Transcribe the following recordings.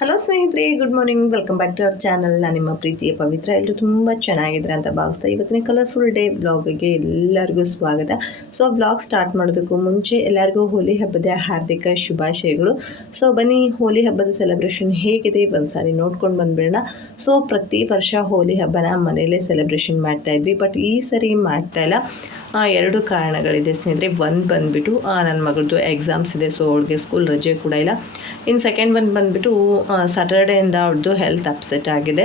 Hello ಸ್ನೇಹಿತರೆ good morning welcome back to our channel ನಾನು ನಿಮ್ಮ ಪ್ರೀತಿಯ ಪವಿತ್ರ. ಎಲ್ಲರೂ ತುಂಬ ಚೆನ್ನಾಗಿದ್ದಾರೆ ಅಂತ ಭಾವಿಸ್ತಾ ಇವತ್ತಿನ ಕಲರ್ಫುಲ್ ಡೇ ವ್ಲಾಗ್ಗೆ ಎಲ್ಲರಿಗೂ ಸ್ವಾಗತ. ಸೊ ವ್ಲಾಗ್ ಸ್ಟಾರ್ಟ್ ಮಾಡೋದಕ್ಕೂ ಮುಂಚೆ ಎಲ್ಲರಿಗೂ ಹೋಲಿ ಹಬ್ಬದ ಹಾರ್ದಿಕ ಶುಭಾಶಯಗಳು. ಸೊ ಬನ್ನಿ ಹೋಲಿ ಹಬ್ಬದ ಸೆಲೆಬ್ರೇಷನ್ ಹೇಗಿದೆ? ಒಂದು ಸಾರಿ ನೋಡ್ಕೊಂಡು ಬಂದುಬಿಡೋಣ. ಸೊ ಪ್ರತಿ ವರ್ಷ ಹೋಲಿ ಹಬ್ಬನ ಮನೆಯಲ್ಲೇ ಸೆಲೆಬ್ರೇಷನ್ ಮಾಡ್ತಾ ಇದ್ವಿ. ಬಟ್ ಈ ಸರಿ ಮಾಡ್ತಾ ಇಲ್ಲ. ಎರಡು ಕಾರಣಗಳಿದೆ ಸ್ನೇಹಿತರೆ. ಒಂದು ಬಂದುಬಿಟ್ಟು ನನ್ನ ಮಗಳದ್ದು ಎಕ್ಸಾಮ್ಸ್ ಇದೆ. ಸೊ ಅವಳಿಗೆ ಸ್ಕೂಲ್ ರಜೆ ಕೂಡ ಇಲ್ಲ. ಇನ್ನು ಸೆಕೆಂಡ್ ಒಂದು ಬಂದುಬಿಟ್ಟು ಸ್ಯಾಟರ್ಡೆಯಿಂದ ಅವ್ರದ್ದು ಹೆಲ್ತ್ ಅಪ್ಸೆಟ್ ಆಗಿದೆ.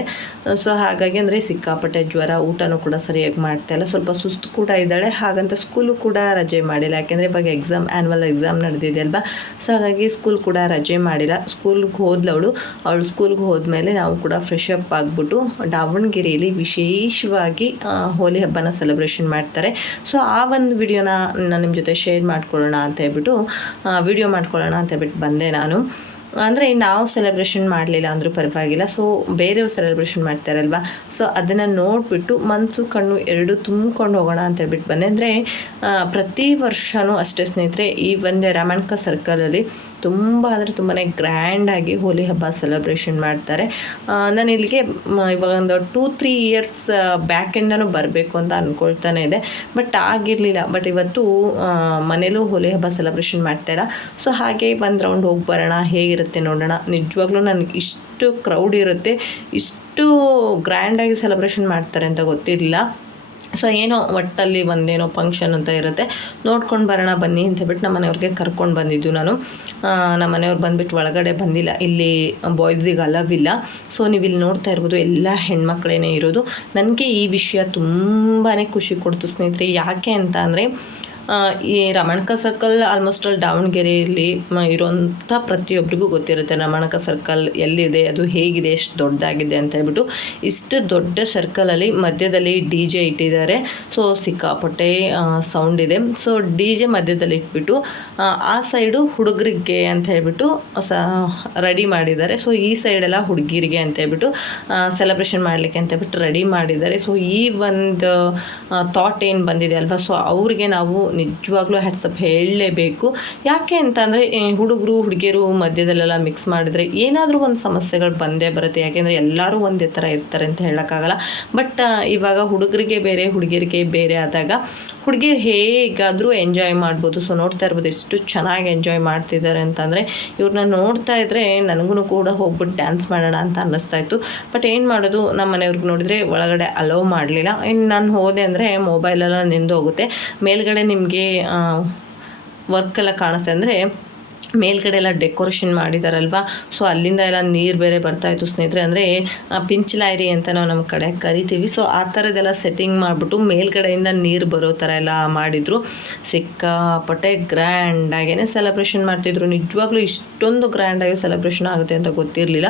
ಸೊ ಹಾಗಾಗಿ ಅಂದರೆ ಸಿಕ್ಕಾಪಟ್ಟೆ ಜ್ವರ, ಊಟನೂ ಕೂಡ ಸರಿಯಾಗಿ ಮಾಡ್ತಾ ಇಲ್ಲ. ಸ್ವಲ್ಪ ಸುಸ್ತು ಕೂಡ ಇದ್ದಾಳೆ. ಹಾಗಂತ ಸ್ಕೂಲು ಕೂಡ ರಜೆ ಮಾಡಿಲ್ಲ. ಯಾಕೆಂದರೆ ಇವಾಗ ಎಕ್ಸಾಮ್ ಆ್ಯನ್ವಲ್ ಎಕ್ಸಾಮ್ ನಡೆದಿದೆ ಅಲ್ವಾ? ಸೊ ಹಾಗಾಗಿ ಸ್ಕೂಲ್ ಕೂಡ ರಜೆ ಮಾಡಿಲ್ಲ. ಸ್ಕೂಲ್ಗೆ ಹೋದ್ಲವಳು. ಅವಳು ಸ್ಕೂಲ್ಗೆ ಹೋದ್ಮೇಲೆ ನಾವು ಕೂಡ ಫ್ರೆಶ್ ಅಪ್ ಆಗಿಬಿಟ್ಟು ದಾವಣಗೆರೆಯಲ್ಲಿ ವಿಶೇಷವಾಗಿ ಹೋಲಿ ಹಬ್ಬನ ಸೆಲೆಬ್ರೇಷನ್ ಮಾಡ್ತಾರೆ. ಸೊ ಆ ಒಂದು ವಿಡಿಯೋನ ನಾನು ನಿಮ್ಮ ಜೊತೆ ಶೇರ್ ಮಾಡ್ಕೊಳ್ಳೋಣ ಅಂತ ಹೇಳ್ಬಿಟ್ಟು ವಿಡಿಯೋ ಮಾಡ್ಕೊಳ್ಳೋಣ ಅಂತ ಹೇಳ್ಬಿಟ್ಟು ಬಂದೆ ನಾನು. ಅಂದರೆ ನಾವು ಸೆಲೆಬ್ರೇಷನ್ ಮಾಡಲಿಲ್ಲ ಅಂದರೂ ಪರವಾಗಿಲ್ಲ. ಸೊ ಬೇರೆಯವ್ರು ಸೆಲೆಬ್ರೇಷನ್ ಮಾಡ್ತಾರಲ್ವ? ಸೊ ಅದನ್ನು ನೋಡಿಬಿಟ್ಟು ಮನಸ್ಸು ಕಣ್ಣು ಎರಡು ತುಂಬ್ಕೊಂಡು ಹೋಗೋಣ ಅಂತ ಹೇಳ್ಬಿಟ್ಟು ಬಂದೆ. ಅಂದರೆ ಪ್ರತಿ ವರ್ಷವೂ ಅಷ್ಟೇ ಸ್ನೇಹಿತರೆ, ಈ ಒಂದು ರಾಮಣ್ಕ ಸರ್ಕಲಲ್ಲಿ ತುಂಬ ಅಂದರೆ ತುಂಬಾ ಗ್ರ್ಯಾಂಡಾಗಿ ಹೋಲಿ ಹಬ್ಬ ಸೆಲೆಬ್ರೇಷನ್ ಮಾಡ್ತಾರೆ. ನಾನು ಇಲ್ಲಿಗೆ ಇವಾಗ ಒಂದು ಟೂ ತ್ರೀ ಇಯರ್ಸ್ ಬ್ಯಾಕಿಂದನೂ ಬರಬೇಕು ಅಂತ ಅಂದ್ಕೊಳ್ತಾನೆ ಇದೆ. ಬಟ್ ಆಗಿರಲಿಲ್ಲ. ಬಟ್ ಇವತ್ತು ಮನೇಲೂ ಹೋಲಿ ಹಬ್ಬ ಸೆಲೆಬ್ರೇಷನ್ ಮಾಡ್ತಾಯಿಲ್ಲ ಸೊ ಹಾಗೆ ಒಂದು ರೌಂಡ್ ಹೋಗಿ ಬರೋಣ, ಹೇಗಿರುತ್ತೆ ನೋಡೋಣ. ನಿಜವಾಗ್ಲೂ ನನಗೆ ಇಷ್ಟು ಕ್ರೌಡ್ ಇರುತ್ತೆ, ಇಷ್ಟು ಗ್ರ್ಯಾಂಡಾಗಿ ಸೆಲೆಬ್ರೇಷನ್ ಮಾಡ್ತಾರೆ ಅಂತ ಗೊತ್ತಿರಲಿಲ್ಲ. ಸೊ ಏನೋ ಒಟ್ಟಲ್ಲಿ ಒಂದೇನೋ ಫಂಕ್ಷನ್ ಅಂತ ಇರುತ್ತೆ. ನೋಡ್ಕೊಂಡು ಬರೋಣ, ಬನ್ನಿ ಅಂತ ಹೇಳ್ಬಿಟ್ಟು ನಮ್ಮ ಮನೆಯವ್ರಿಗೆ ಕರ್ಕೊಂಡು ಬಂದಿದ್ದು ನಾನು. ನಮ್ಮ ಮನೆಯವ್ರು ಬಂದುಬಿಟ್ಟು ಒಳಗಡೆ ಬಂದಿಲ್ಲ. ಇಲ್ಲಿ ಬಾಯ್ಸಿಗೆ ಅಲವಿಲ್ಲ ಸೊ ನೀವು ಇಲ್ಲಿ ನೋಡ್ತಾ ಇರ್ಬೋದು, ಎಲ್ಲ ಹೆಣ್ಮಕ್ಳೇನೇ ಇರೋದು. ನನಗೆ ಈ ವಿಷಯ ತುಂಬಾ ಖುಷಿ ಕೊಡ್ತು ಸ್ನೇಹಿತರೆ. ಯಾಕೆ ಅಂತ ಅಂದರೆ ಈ ರಮಣಕ ಸರ್ಕಲ್ ಆಲ್ಮೋಸ್ಟ್ ಆಲ್ ದಾವಣಗೆರೆಯಲ್ಲಿ ಇರೋಂಥ ಪ್ರತಿಯೊಬ್ಬರಿಗೂ ಗೊತ್ತಿರುತ್ತೆ ರಮಣಕ ಸರ್ಕಲ್ ಎಲ್ಲಿದೆ, ಅದು ಹೇಗಿದೆ, ಎಷ್ಟು ದೊಡ್ಡದಾಗಿದೆ ಅಂತ ಹೇಳ್ಬಿಟ್ಟು. ಇಷ್ಟು ದೊಡ್ಡ ಸರ್ಕಲಲ್ಲಿ ಮಧ್ಯದಲ್ಲಿ ಡಿ ಜೆ ಇಟ್ಟಿದ್ದಾರೆ. ಸೊ ಸಿಕ್ಕಾಪಟ್ಟೆ ಸೌಂಡ್ ಇದೆ. ಸೊ ಡಿ ಜೆ ಮಧ್ಯದಲ್ಲಿ ಇಟ್ಬಿಟ್ಟು, ಆ ಸೈಡು ಹುಡುಗರಿಗೆ ಅಂತ ಹೇಳ್ಬಿಟ್ಟು, ಸ ರೆಡಿ ಮಾಡಿದ್ದಾರೆ. ಸೊ ಈ ಸೈಡೆಲ್ಲ ಹುಡುಗಿರಿಗೆ ಅಂತ ಹೇಳ್ಬಿಟ್ಟು ಸೆಲೆಬ್ರೇಷನ್ ಮಾಡಲಿಕ್ಕೆ ಅಂತ ಹೇಳ್ಬಿಟ್ಟು ರೆಡಿ ಮಾಡಿದ್ದಾರೆ. ಸೊ ಈ ಒಂದು ಥಾಟ್ ಏನು ಬಂದಿದೆ ಅಲ್ವಾ? ಸೊ ಅವರಿಗೆ ನಾವು ನಿಜವಾಗ್ಲೂ ಹ್ಯಾಟ್ಸಪ್ ಹೇಳಲೇಬೇಕು. ಯಾಕೆ ಅಂತಂದರೆ ಹುಡುಗರು, ಹುಡುಗಿಯರು ಮಧ್ಯದಲ್ಲೆಲ್ಲ ಮಿಕ್ಸ್ ಮಾಡಿದ್ರೆ ಏನಾದರೂ ಒಂದು ಸಮಸ್ಯೆಗಳು ಬಂದೇ ಬರುತ್ತೆ. ಯಾಕೆಂದರೆ ಎಲ್ಲರೂ ಒಂದೇ ಥರ ಇರ್ತಾರೆ ಅಂತ ಹೇಳೋಕ್ಕಾಗಲ್ಲ. ಬಟ್ ಇವಾಗ ಹುಡುಗರಿಗೆ ಬೇರೆ, ಹುಡುಗಿಯರಿಗೆ ಬೇರೆ ಆದಾಗ ಹುಡುಗಿರು ಹೇಗಾದರೂ ಎಂಜಾಯ್ ಮಾಡ್ಬೋದು. ಸೊ ನೋಡ್ತಾ ಇರ್ಬೋದು ಎಷ್ಟು ಚೆನ್ನಾಗಿ ಎಂಜಾಯ್ ಮಾಡ್ತಿದ್ದಾರೆ ಅಂತಂದರೆ ಇವ್ರನ್ನ ನೋಡ್ತಾ ಇದ್ದರೆ ನನಗೂ ಕೂಡ ಹೋಗ್ಬಿಟ್ಟು ಡ್ಯಾನ್ಸ್ ಮಾಡೋಣ ಅಂತ ಅನ್ನಿಸ್ತಾ ಇತ್ತು. ಬಟ್ ಏನು ಮಾಡೋದು? ನಮ್ಮ ಮನೆಯವ್ರಿಗೆ ನೋಡಿದರೆ ಒಳಗಡೆ ಅಲೋ ಮಾಡಲಿಲ್ಲ. ಇನ್ನು ನಾನು ಹೋದೆ ಅಂದರೆ ಮೊಬೈಲೆಲ್ಲ ನಿಂದು ಹೋಗುತ್ತೆ ಮೇಲ್ಗಡೆ ನಿಮಗೆ ವರ್ಕೆಲ್ಲ ಕಾಣಿಸ್ತೆ ಅಂದರೆ ಮೇಲ್ಗಡೆ ಎಲ್ಲ ಡೆಕೋರೇಷನ್ ಮಾಡಿದಾರಲ್ವಾ? ಸೊ, ಅಲ್ಲಿಂದ ಎಲ್ಲ ನೀರು ಬೇರೆ ಬರ್ತಾ ಇತ್ತು ಸ್ನೇಹಿತರೆ. ಅಂದರೆ ಪಿಂಚಲಾಯಿರಿ ಅಂತ ನಾವು ನಮ್ಮ ಕಡೆ ಕರಿತೀವಿ. ಸೊ, ಆ ಥರದ್ದೆಲ್ಲ ಸೆಟ್ಟಿಂಗ್ ಮಾಡಿಬಿಟ್ಟು ಮೇಲ್ಗಡೆಯಿಂದ ನೀರು ಬರೋ ಥರ ಎಲ್ಲ ಮಾಡಿದರು. ಸಿಕ್ಕಾಪಟ್ಟೆ ಗ್ರ್ಯಾಂಡಾಗೇ ಸೆಲೆಬ್ರೇಷನ್ ಮಾಡ್ತಿದ್ರು. ನಿಜವಾಗ್ಲೂ ಇಷ್ಟೊಂದು ಗ್ರ್ಯಾಂಡಾಗಿ ಸೆಲೆಬ್ರೇಷನ್ ಆಗುತ್ತೆ ಅಂತ ಗೊತ್ತಿರಲಿಲ್ಲ.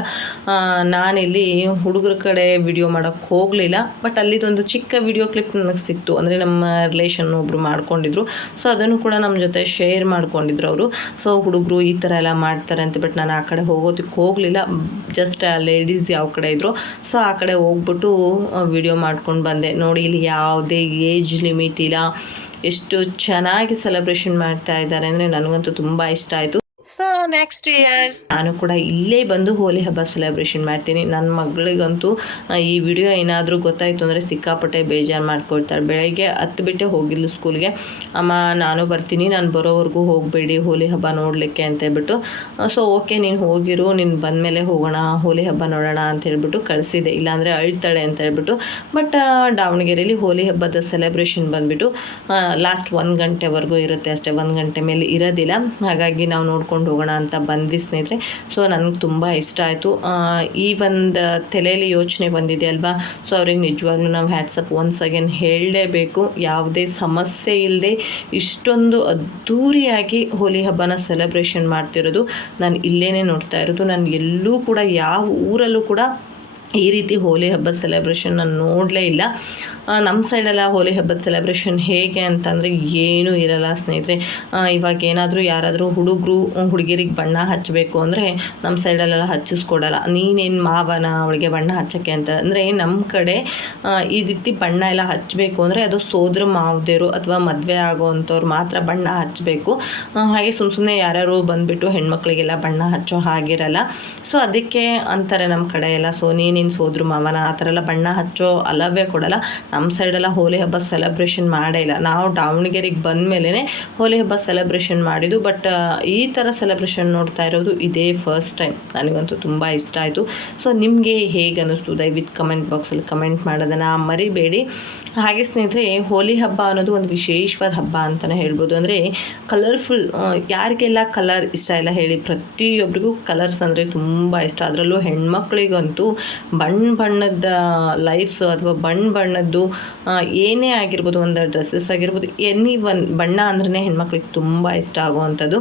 ನಾನಿಲ್ಲಿ ಹುಡುಗರ ಕಡೆ ವಿಡಿಯೋ ಮಾಡೋಕ್ಕೆ ಹೋಗಲಿಲ್ಲ. ಬಟ್ ಅಲ್ಲಿದೊಂದು ಚಿಕ್ಕ ವಿಡಿಯೋ ಕ್ಲಿಪ್ ನನಗೆ ಸಿಕ್ತು. ಅಂದರೆ, ನಮ್ಮ ರಿಲೇಷನ್ ಒಬ್ಬರು ಮಾಡ್ಕೊಂಡಿದ್ರು. ಸೊ ಅದನ್ನು ಕೂಡ ನಮ್ಮ ಜೊತೆ ಶೇರ್ ಮಾಡ್ಕೊಂಡಿದ್ರು ಅವರು. ಸೊ ಹುಡುಗರು ಈ ಥರ ಎಲ್ಲ ಮಾಡ್ತಾರೆ ಅಂತ ಬಟ್ ನಾನು ಆ ಕಡೆ ಹೋಗೋದಕ್ಕೆ ಹೋಗಲಿಲ್ಲ. ಜಸ್ಟ್ ಲೇಡೀಸ್ ಯಾವ ಕಡೆ ಇದ್ದರು ಸೊ ಆ ಕಡೆ ಹೋಗ್ಬಿಟ್ಟು ವಿಡಿಯೋ ಮಾಡ್ಕೊಂಡು ಬಂದೆ. ನೋಡಿ, ಇಲ್ಲಿ ಯಾವುದೇ ಏಜ್ ಲಿಮಿಟ್ ಇಲ್ಲ. ಎಷ್ಟು ಚೆನ್ನಾಗಿ ಸೆಲೆಬ್ರೇಷನ್ ಮಾಡ್ತಾ ಇದ್ದಾರೆ. ಅಂದರೆ ನನಗಂತೂ ತುಂಬ ಇಷ್ಟ ಆಯಿತು. ಸೊ ನೆಕ್ಸ್ಟ್ ಇಯರ್ ನಾನು ಕೂಡ ಇಲ್ಲೇ ಬಂದು ಹೋಲಿ ಹಬ್ಬ ಸೆಲೆಬ್ರೇಷನ್ ಮಾಡ್ತೀನಿ. ನನ್ನ ಮಗಳಿಗಂತೂ ಈ ವಿಡಿಯೋ ಏನಾದರೂ ಗೊತ್ತಾಯಿತು ಅಂದರೆ ಸಿಕ್ಕಾಪಟ್ಟೆ ಬೇಜಾರು ಮಾಡ್ಕೊಳ್ತಾಳೆ. ಬೆಳಗ್ಗೆ ಹತ್ತು ಬಿಟ್ಟೆ ಹೋಗಿಲ್ಲ ಸ್ಕೂಲ್ಗೆ ಅಮ್ಮ, ನಾನು ಬರ್ತೀನಿ. ನಾನು ಬರೋವರೆಗೂ ಹೋಗಬೇಡಿ, ಹೋಲಿ ಹಬ್ಬ ನೋಡಲಿಕ್ಕೆ ಅಂತ ಹೇಳ್ಬಿಟ್ಟು ಸೊ ಓಕೆ ನೀನು ಹೋಗಿರು. ನೀನು ಬಂದಮೇಲೆ ಹೋಗೋಣ, ಹೋಲಿ ಹಬ್ಬ ನೋಡೋಣ ಅಂತ ಹೇಳ್ಬಿಟ್ಟು ಕಳಿಸಿದೆ. ಇಲ್ಲಾಂದರೆ ಅಳ್ತಾಳೆ ಅಂತ ಹೇಳ್ಬಿಟ್ಟು ಬಟ್ ದಾವಣಗೆರೆಯಲ್ಲಿ ಹೋಲಿ ಹಬ್ಬದ ಸೆಲೆಬ್ರೇಷನ್ ಬಂದುಬಿಟ್ಟು ಲಾಸ್ಟ್ ಒಂದು ಗಂಟೆವರೆಗೂ ಇರುತ್ತೆ ಅಷ್ಟೇ. ಒಂದು ಗಂಟೆ ಮೇಲೆ ಇರೋದಿಲ್ಲ. ಹಾಗಾಗಿ ನಾವು ನೋಡ್ಕೊಂಡು ಹೋಗೋಣ ಅಂತ ಬಂದ್ವಿ ಸ್ನೇಹಿತರೆ. ಸೊ ನನಗೆ ತುಂಬ ಇಷ್ಟ ಆಯಿತು. ಈ ಒಂದು ತಲೆಯಲ್ಲಿ ಯೋಚನೆ ಬಂದಿದೆ ಅಲ್ವಾ? ಸೊ ಅವ್ರಿಗೆ ನಿಜವಾಗ್ಲೂ ನಾವು ವ್ಯಾಟ್ಸಪ್ ಒನ್ಸ್ ಅಗೇನ್ ಹೇಳಲೇಬೇಕು. ಯಾವುದೇ ಸಮಸ್ಯೆ ಇಲ್ಲದೆ ಇಷ್ಟೊಂದು ಅದ್ಧೂರಿಯಾಗಿ ಹೋಲಿ ಹಬ್ಬನ ಸೆಲೆಬ್ರೇಷನ್ ಮಾಡ್ತಿರೋದು. ನಾನು ಇಲ್ಲೇ ನೋಡ್ತಾ ಇರೋದು. ನಾನು ಎಲ್ಲೂ ಕೂಡ ಯಾವ ಊರಲ್ಲೂ ಕೂಡ ಈ ರೀತಿ ಹೋಲಿ ಹಬ್ಬದ ಸೆಲೆಬ್ರೇಷನ್ ನಾನು ನೋಡಲೇ ಇಲ್ಲ. ನಮ್ಮ ಸೈಡೆಲ್ಲ ಹೋಲಿ ಹಬ್ಬದ ಸೆಲೆಬ್ರೇಷನ್ ಹೇಗೆ ಅಂತಂದರೆ ಏನೂ ಇರಲ್ಲ ಸ್ನೇಹಿತರೆ. ಇವಾಗ ಏನಾದರೂ ಯಾರಾದರೂ ಹುಡುಗರು, ಹುಡುಗಿರಿಗೆ ಬಣ್ಣ ಹಚ್ಚಬೇಕು ಅಂದರೆ ನಮ್ಮ ಸೈಡಲ್ಲೆಲ್ಲ ಹಚ್ಚಿಸ್ಕೊಡಲ್ಲ. ನೀನೇನು ಮಾವನ ಅವಳಿಗೆ ಬಣ್ಣ ಹಚ್ಚೋಕ್ಕೆ ಅಂತ? ಅಂದರೆ ನಮ್ಮ ಕಡೆ ಈ ರೀತಿ ಬಣ್ಣ ಎಲ್ಲ ಹಚ್ಚಬೇಕು ಅಂದರೆ ಅದು ಸೋದ್ರ ಮಾವದೇರು ಅಥವಾ ಮದುವೆ ಆಗೋವಂಥವ್ರು ಮಾತ್ರ ಬಣ್ಣ ಹಚ್ಚಬೇಕು ಹಾಗೆ ಸುಮ್ಮ ಸುಮ್ಮನೆ ಯಾರ್ಯಾರು ಬಂದುಬಿಟ್ಟು ಹೆಣ್ಮಕ್ಳಿಗೆಲ್ಲ ಬಣ್ಣ ಹಚ್ಚೋ ಹಾಗಿರಲ್ಲ. ಸೊ ಅದಕ್ಕೆ ಅಂತಾರೆ ನಮ್ಮ ಕಡೆ ಎಲ್ಲ, ಸೊ, ನೀನಿನ್ ಸೋದ್ರ ಮಾವನ? ಆ ಥರ ಎಲ್ಲ ಬಣ್ಣ ಹಚ್ಚೋ ಅಲವೇ ಕೊಡಲ್ಲ. ನಮ್ಮ ಸೈಡೆಲ್ಲ ಹೋಲಿ ಹಬ್ಬ ಸೆಲೆಬ್ರೇಷನ್ ಮಾಡೇ ಇಲ್ಲ. ನಾವು ದಾವಣಗೆರೆಗೆ ಬಂದ ಮೇಲೇ ಹೋಲಿ ಹಬ್ಬ ಸೆಲೆಬ್ರೇಷನ್ ಮಾಡಿದ್ದು ಬಟ್ ಈ ಥರ ಸೆಲೆಬ್ರೇಷನ್ ನೋಡ್ತಾ ಇರೋದು ಇದೇ ಫಸ್ಟ್ ಟೈಮ್ ನನಗಂತೂ ತುಂಬ ಇಷ್ಟ ಆಯಿತು. ಸೊ ನಿಮಗೆ ಹೇಗೆ ಅನ್ನಿಸ್ತು? ದಯವಿಟ್ಟು ಕಮೆಂಟ್ ಬಾಕ್ಸಲ್ಲಿ ಕಮೆಂಟ್ ಮಾಡೋದನ್ನು ಮರಿಬೇಡಿ. ಹಾಗೆ ಸ್ನೇಹಿತರೆ ಹೋಲಿ ಹಬ್ಬ ಅನ್ನೋದು ಒಂದು ವಿಶೇಷವಾದ ಹಬ್ಬ ಅಂತಲೇ ಹೇಳ್ಬೋದು. ಅಂದರೆ ಕಲರ್ಫುಲ್ ಯಾರಿಗೆಲ್ಲ ಕಲರ್ ಇಷ್ಟ ಇಲ್ಲ ಹೇಳಿ ಪ್ರತಿಯೊಬ್ಬರಿಗೂ ಕಲರ್ಸ್ ಅಂದರೆ ತುಂಬ ಇಷ್ಟ. ಅದರಲ್ಲೂ ಹೆಣ್ಮಕ್ಳಿಗಂತೂ ಬಣ್ಣ ಬಣ್ಣದ ಲೈಫ್ಸ್ ಅಥವಾ ಬಣ್ಣ ಬಣ್ಣದ್ದು ಏನೇ ಆಗಿರ್ಬೋದು ಒಂದು ಡ್ರೆಸ್ಸಸ್ ಆಗಿರ್ಬೋದು, ಎನಿ ಒನ್ ಬಣ್ಣ ಅಂದ್ರೆ ಹೆಣ್ಮಕ್ಳಿಗೆ ತುಂಬ ಇಷ್ಟ ಆಗುವಂಥದ್ದು.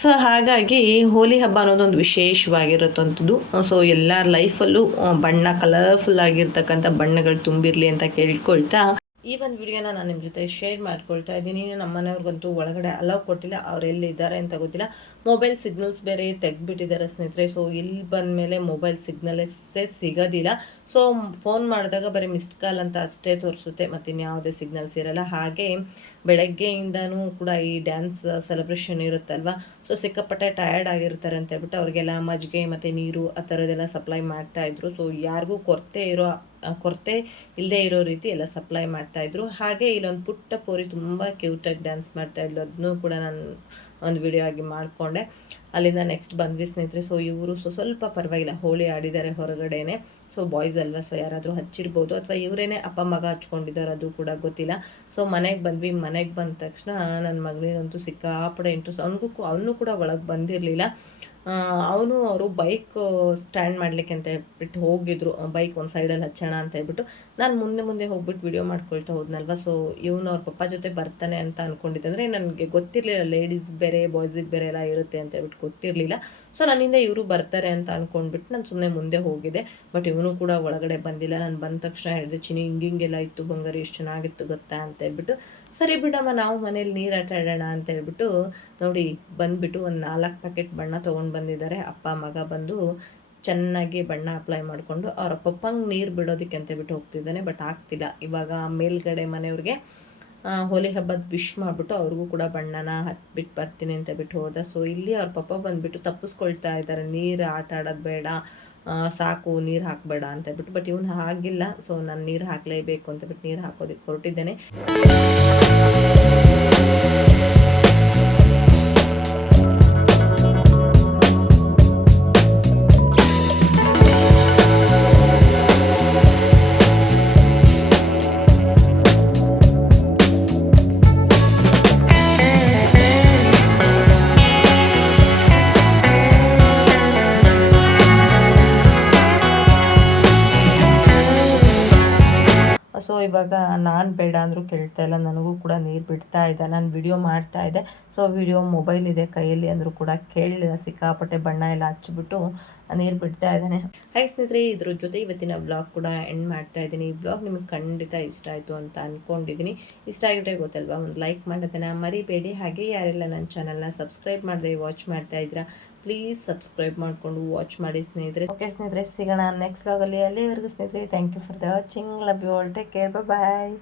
ಸೊ ಹಾಗಾಗಿ ಹೋಲಿ ಹಬ್ಬ ಅನ್ನೋದು ಒಂದು ವಿಶೇಷವಾಗಿರುತ್ತಂಥದ್ದು. ಸೊ ಎಲ್ಲರ ಲೈಫಲ್ಲೂ ಬಣ್ಣ ಕಲರ್ಫುಲ್ ಆಗಿರ್ತಕ್ಕಂಥ ಬಣ್ಣಗಳು ತುಂಬಿರಲಿ ಅಂತ ಕೇಳ್ಕೊಳ್ತಾ ಈ ಒಂದು ವಿಡಿಯೋನ ನಾನು ನಿಮ್ಮ ಜೊತೆ ಶೇರ್ ಮಾಡ್ಕೊಳ್ತಾ ಇದ್ದೀನಿ. ನಮ್ಮ ಮನೆಯವ್ರಿಗಂತೂ ಒಳಗಡೆ ಅಲೌ ಕೊಟ್ಟಿಲ್ಲ. ಅವ್ರು ಎಲ್ಲಿದ್ದಾರೆ ಅಂತ ಗೊತ್ತಿಲ್ಲ. ಮೊಬೈಲ್ ಸಿಗ್ನಲ್ಸ್ ಬೇರೆ ತೆಗ್ದುಬಿಟ್ಟಿದ್ದಾರೆ ಸ್ನೇಹಿತರೆ. ಸೊ ಇಲ್ಲಿ ಬಂದ ಮೇಲೆ ಮೊಬೈಲ್ ಸಿಗ್ನಲ್ಸೇ ಸಿಗೋದಿಲ್ಲ. ಸೊ ಫೋನ್ ಮಾಡಿದಾಗ ಬರೀ ಮಿಸ್ಡ್ ಕಾಲ್ ಅಂತ ಅಷ್ಟೇ ತೋರಿಸುತ್ತೆ. ಮತ್ತು ಇನ್ಯಾವುದೇ ಸಿಗ್ನಲ್ಸ್ ಇರೋಲ್ಲ. ಹಾಗೆ ಬೆಳಗ್ಗೆಯಿಂದನೂ ಕೂಡ ಈ ಡ್ಯಾನ್ಸ್ ಸೆಲೆಬ್ರೇಷನ್ ಇರುತ್ತಲ್ವ? ಸೊ ಸಿಕ್ಕಾಪಟ್ಟೆ ಟಯರ್ಡ್ ಆಗಿರ್ತಾರೆ ಅಂತ ಹೇಳ್ಬಿಟ್ಟು ಅವ್ರಿಗೆಲ್ಲ ಮಜ್ಜಿಗೆ ಮತ್ತು ನೀರು ಆ ಥರದ್ದೆಲ್ಲ ಸಪ್ಲೈ ಮಾಡ್ತಾಯಿದ್ರು ಸೊ ಯಾರಿಗೂ ಕೊರತೆ ಇರೋ, ಕೊರತೆ ಇಲ್ಲದೆ ಇರೋ ರೀತಿ ಎಲ್ಲ ಸಪ್ಲೈ ಮಾಡ್ತಾಯಿದ್ರು ಹಾಗೆ ಇಲ್ಲೊಂದು ಪುಟ್ಟ ಪೋರಿ ತುಂಬ ಕ್ಯೂಟಾಗಿ ಡ್ಯಾನ್ಸ್ ಮಾಡ್ತಾಯಿದ್ಲು ಅದನ್ನೂ ಕೂಡ ನಾನು ಒಂದು ವಿಡಿಯೋ ಆಗಿ ಮಾಡಿಕೊಂಡೆ. ಅಲ್ಲಿಂದ ನೆಕ್ಸ್ಟ್ ಬಂದ್ವಿ ಸ್ನೇಹಿತರೆ. ಸೊ ಇವರು ಸೊ ಸ್ವಲ್ಪ ಪರವಾಗಿಲ್ಲ, ಹೋಳಿ ಆಡಿದ್ದಾರೆ ಹೊರಗಡೆನೆ. ಸೊ ಬಾಯ್ಸ್ ಅಲ್ವಾ? ಸೊ ಯಾರಾದರೂ ಹಚ್ಚಿರ್ಬೋದು. ಅಥವಾ ಇವರೇನೆ ಅಪ್ಪ ಮಗ ಹಚ್ಕೊಂಡಿದ್ದಾರೆ, ಅದು ಕೂಡ ಗೊತ್ತಿಲ್ಲ. ಸೊ ಮನೆಗೆ ಬಂದ್ವಿ. ಮನೆಗೆ ಬಂದ ತಕ್ಷಣ ನನ್ನ ಮಗನಿಗಂತೂ ಸಿಕ್ಕಾಪಡೆ ಇಂಟ್ರೆಸ್ಟ್ ಅವನಿಗೂ ಅವನು ಕೂಡ ಒಳಗೆ ಬಂದಿರಲಿಲ್ಲ. ಅವನು ಅವರು ಬೈಕ್ ಸ್ಟ್ಯಾಂಡ್ ಮಾಡಲಿಕ್ಕೆ ಅಂತ ಹೇಳ್ಬಿಟ್ಟು ಹೋಗಿದ್ರು. ಬೈಕ್ ಒಂದು ಸೈಡಲ್ಲಿ ಹಚ್ಚೋಣ ಅಂತ ಹೇಳ್ಬಿಟ್ಟು. ನಾನು ಮುಂದೆ ಮುಂದೆ ಹೋಗ್ಬಿಟ್ಟು ವಿಡಿಯೋ ಮಾಡ್ಕೊಳ್ತಾ ಹೋದ್ನಲ್ವ? ಸೊ ಇವನು ಅವ್ರ ಪಪ್ಪ ಜೊತೆ ಬರ್ತಾನೆ ಅಂತ ಅಂದ್ಕೊಂಡಿದ್ದೆ ಅಂದರೆ ನನಗೆ ಗೊತ್ತಿರಲಿಲ್ಲ ಲೇಡೀಸ್ ಬೇರೆ ಬಾಯ್ಸಿಗೆ ಬೇರೆ ಎಲ್ಲ ಇರುತ್ತೆ ಅಂತ ಹೇಳ್ಬಿಟ್ಟು ಗೊತ್ತಿರಲಿಲ್ಲ. ಸೊ ನನ್ನಿಂದ ಇವರು ಬರ್ತಾರೆ ಅಂತ ಅಂದ್ಕೊಂಡ್ಬಿಟ್ಟು ನಾನು ಸುಮ್ಮನೆ ಮುಂದೆ ಹೋಗಿದ್ದೆ. ಬಟ್ ಇವನು ಕೂಡ ಒಳಗಡೆ ಬಂದಿಲ್ಲ. ನಾನು ಬಂದ ತಕ್ಷಣ ಹೇಳಿದೆ ಚಿನಿ ಹಿಂಗಿಂಗೆಲ್ಲ ಇತ್ತು ಬಂಗಾರಿ, ಎಷ್ಟು ಚೆನ್ನಾಗಿತ್ತು ಗೊತ್ತಾ? ಅಂತ ಹೇಳ್ಬಿಟ್ಟು, ಸರಿ ಬಿಡಮ್ಮ, ನಾವು ಮನೇಲಿ ನೀರು ಆಟ ಆಡೋಣ ಅಂತ ಹೇಳ್ಬಿಟ್ಟು ನೋಡಿ ಬಂದುಬಿಟ್ಟು ಒಂದು ನಾಲ್ಕು ಪ್ಯಾಕೆಟ್ ಬಣ್ಣ ತೊಗೊಂಡು ಬಂದಿದ್ದಾರೆ. ಅಪ್ಪ, ಮಗ ಬಂದು ಚೆನ್ನಾಗಿ ಬಣ್ಣ ಅಪ್ಲೈ ಮಾಡಿಕೊಂಡು ಅವರ ಪಪ್ಪಂಗೆ ನೀರು ಬಿಡೋದಕ್ಕೆ ಅಂತ ಬಿಟ್ಟು ಹೋಗ್ತಿದ್ದಾನೆ ಬಟ್ ಆಗ್ತಿಲ್ಲ. ಇವಾಗ ಮೇಲ್ಗಡೆ ಮನೆಯವ್ರಿಗೆ ಹೋಲಿ ಹಬ್ಬದ ವಿಶ್ ಮಾಡಿಬಿಟ್ಟು ಅವ್ರಿಗೂ ಕೂಡ ಬಣ್ಣನ ಹತ್ಬಿಟ್ಟು ಬರ್ತೀನಿ ಅಂತ ಬಿಟ್ಟು ಹೋದ. ಸೊ ಇಲ್ಲಿ ಅವ್ರ ಪಪ್ಪ ಬಂದುಬಿಟ್ಟು ತಪ್ಪಿಸ್ಕೊಳ್ತಾ ಇದ್ದಾರೆ. ನೀರು ಆಟ ಆಡೋದು ಬೇಡ ಸಾಕು, ನೀರು ಹಾಕಬೇಡ ಅಂತ ಬಿಟ್ಟು ಬಟ್ ಇವನು ಹಾಗಿಲ್ಲ. ಸೊ ನಾನು ನೀರು ಹಾಕಲೇಬೇಕು ಅಂತ ಬಿಟ್ಟು ನೀರು ಹಾಕೋದಕ್ಕೆ ಹೊರಟಿದ್ದೇನೆ. ಇವಾಗ ನಾನು ಬೇಡ ಅಂದರೂ ಕೇಳ್ತಾ ಇಲ್ಲ, ನನಗೂ ಕೂಡ ನೀರು ಬಿಡ್ತಾ ಇದೆ, ನಾನು ವಿಡಿಯೋ ಮಾಡ್ತಾ ಇದ್ದೆ ಸೊ ವಿಡಿಯೋ ಮೊಬೈಲ್ ಇದೆ ಕೈಯಲ್ಲಿ ಅಂದರೂ ಕೂಡ ಕೇಳಲಿಲ್ಲ, ಸಿಕ್ಕಾಪಟ್ಟೆ ಬಣ್ಣ ಎಲ್ಲ ಹಚ್ಚಿಬಿಟ್ಟು ನೀರು ಬಿಡ್ತಾ ಇದ್ದಾನೆ. ಹಾಗೆ ಸ್ನೇಹಿತರೆ ಇದ್ರ ಜೊತೆ ಇವತ್ತಿನ ಬ್ಲಾಗ್ ಕೂಡ ಎಂಡ್ ಮಾಡ್ತಾ ಇದ್ದೀನಿ. ಈ ಬ್ಲಾಗ್ ನಿಮಗೆ ಖಂಡಿತ ಇಷ್ಟ ಆಯಿತು ಅಂತ ಅಂದ್ಕೊಂಡಿದ್ದೀನಿ ಇಷ್ಟ ಆಗಿದ್ರೆ ಗೊತ್ತಲ್ವಾ ಒಂದು ಲೈಕ್ ಮಾಡೋದನ್ನು ಮರಿಬೇಡಿ. ಹಾಗೆ ಯಾರೆಲ್ಲ ನನ್ನ ಚಾನಲ್ನ ಸಬ್ಸ್ಕ್ರೈಬ್ ಮಾಡದೆ ವಾಚ್ ಮಾಡ್ತಾ ಇದ್ದೀರಾ ಪ್ಲೀಸ್ ಸಬ್ಸ್ಕ್ರೈಬ್ ಮಾಡಿಕೊಂಡು ವಾಚ್ ಮಾಡಿ ಸ್ನೇಹಿತರೆ. ಓಕೆ ಸ್ನೇಹಿತರೆ ಸಿಗೋಣ ನೆಕ್ಸ್ಟ್ ಬ್ಲಾಗಲ್ಲಿ ಅಲ್ಲಿವರೆಗೂ ಸ್ನೇಹಿತರೆ thank you for the watching love you all take care bye